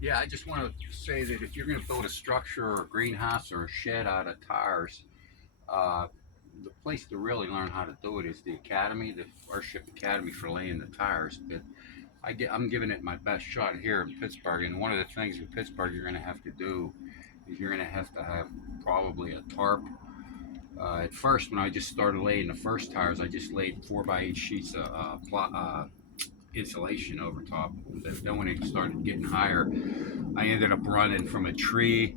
Yeah, I just want to say that if you're going to build a structure or a greenhouse or a shed out of tires, uh, the place to really learn how to do it is the academy, the Airship Academy for laying the tires. But I'm giving it my best shot here in Pittsburgh. And one of the things in Pittsburgh you're going to have to do is you're going to have probably a tarp. At first, when I just started laying the first tires, I just laid 4x8 sheets of insulation over top. Then when it started getting higher, I ended up running from a tree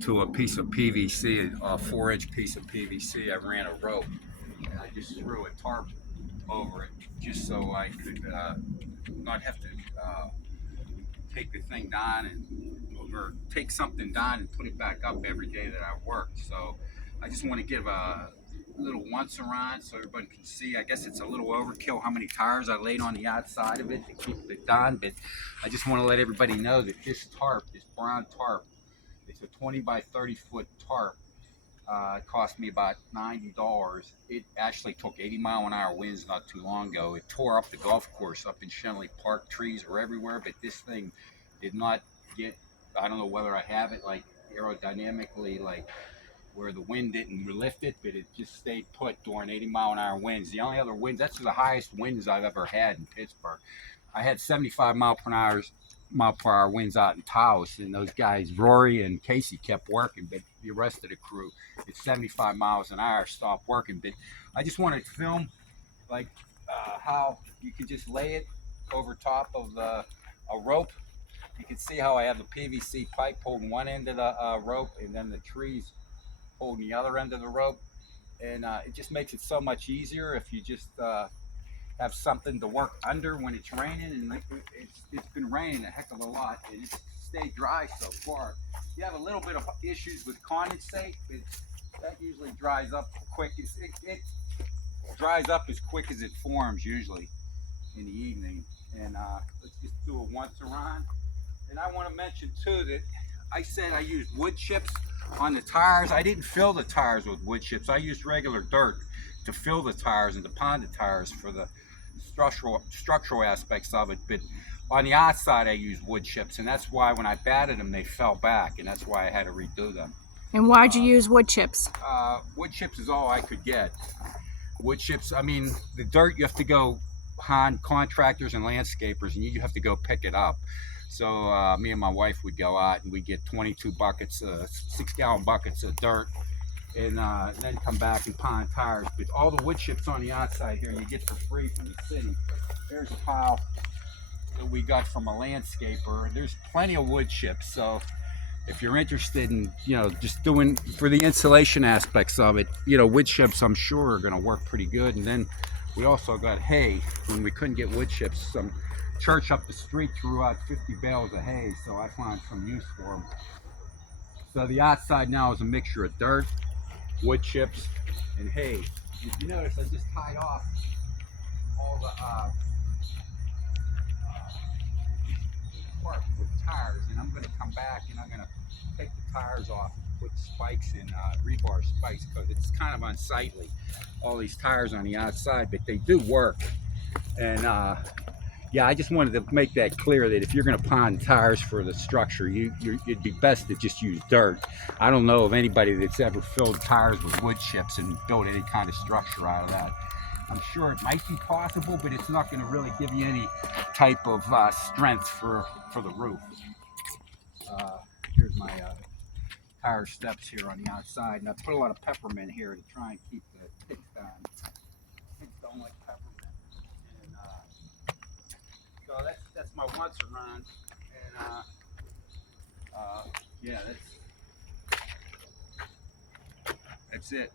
to a piece of PVC, a 4-inch piece of PVC. I ran a rope and I just threw a tarp over it just so I could not have to take the thing down or take something down and put it back up every day that I worked. So I just want to give a little once around so everybody can see. I guess it's a little overkill how many tires I laid on the outside of it to keep it done, but I just want to let everybody know that this tarp, this brown tarp, it's a 20 by 30 foot tarp. It cost me about $90. It actually took 80-mile-an-hour winds not too long ago. It tore up the golf course up in Shenley Park. Trees were everywhere, but this thing did not get, I don't know whether I have it like aerodynamically, like where the wind didn't lift it, but it just stayed put during 80-mile-an-hour winds. The only other winds, that's the highest winds I've ever had in Pittsburgh. I had 75 mile per hour winds out in Taos, and those guys Rory and Casey kept working, but the rest of the crew at 75 miles an hour stopped working. But I just wanted to film like how you could just lay it over top of a rope. You can see how I have the PVC pipe holding one end of the rope, and then the trees holding the other end of the rope, and it just makes it so much easier if you just have something to work under when it's raining. And it's been raining a heck of a lot, and it's stayed dry so far. You have a little bit of issues with condensate, but that usually dries up quick. It dries up as quick as it forms usually in the evening. And let's just do a once around. And I want to mention too that I said I used wood chips on the tires. I didn't fill the tires with wood chips. I used regular dirt to fill the tires and to pond the tires for the structural aspects of it. But on the outside, I used wood chips, and that's why when I batted them, they fell back, and that's why I had to redo them. And why'd you use wood chips? Wood chips is all I could get. Wood chips, I mean, the dirt, you have to go on contractors and landscapers, and you have to go pick it up. So me and my wife would go out and we'd get 22 buckets, 6-gallon buckets of dirt, and then come back and pound tires. But all the wood chips on the outside here you get for free from the city. There's a pile that we got from a landscaper. There's plenty of wood chips, so if you're interested in, just doing for the insulation aspects of it, wood chips I'm sure are going to work pretty good. And then we also got hay when we couldn't get wood chips. Some church up the street threw out 50 bales of hay, so I found some use for them. So the outside now is a mixture of dirt, wood chips, and hay. If you notice, I just tied off all the park with tires, and I'm going to come back and I'm going to take the tires off and put spikes in, rebar spikes, because it's kind of unsightly, all these tires on the outside, but they do work. And yeah, I just wanted to make that clear that if you're going to pond tires for the structure, it'd be best to just use dirt. I don't know of anybody that's ever filled tires with wood chips and built any kind of structure out of that. I'm sure it might be possible, but it's not going to really give you any type of strength for the roof. Here's my tire steps here on the outside, and I put a lot of peppermint here to try and keep the ticks down. Ticks don't like peppermint. And so that's my once around, and yeah, that's it.